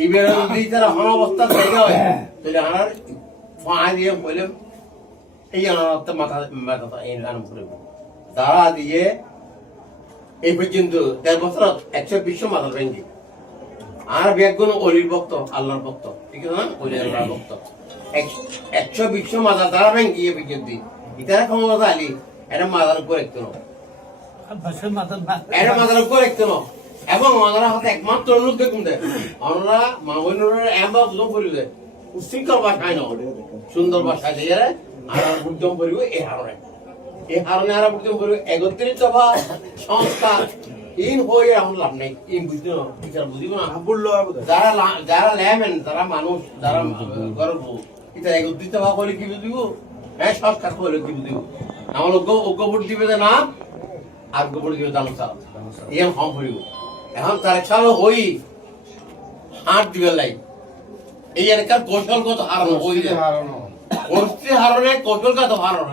এইবার যদি তারা হন অবস্থা থেকে হয় তাহলে আমার ফা দিয়ে বলে এই অনারতে মাথা মাথা এই আরম্ভ করে তারা দিয়ে এই পর্যন্ত ১.৫ বছর ১২০ মাথা ভেঙ্গি আর ব্যাগগুলো অলির ভক্ত আল্লাহর ভক্ত ঠিক আছে না অলি আল্লাহর ভক্ত ১২০ মাথা তারা ভেঙ্গি এই পর্যন্ত ইতারা ক্ষমতা আলি এটা মাথার উপর একটু এটা মাথার উপর একটু এবং ওনারা হাতে একমাত্র লোক দেখুন দেয় ওনারা মাহবুবের এমন বুঝম করি দেয় উশৃঙ্খল ভাষায় না সুন্দর ভাষায় দিয়ে আর বুদ্ধম করিব এই হারণে আর বুদ্ধম করিব ৩১ দফা সংস্কার ইন হয়ে এখন লাভ নেই ইন বুঝতে বিচার বুঝিব না যারা লেমেন যারা মানুষ যারা গর্ব এটা ৩১ দফা করলে কি বুঝিব হ্যাঁ সংস্কার করলে কি বুঝিব আমার ঐক্যভোট দিবে না আর গোবর দিবে দাম চাল ইয়ে কম করিব এখন তার ছাড়া হই হাত দিবে লাই এই এলাকার কৌশলগত হারানো হই হারানো কৌশলগত হারানো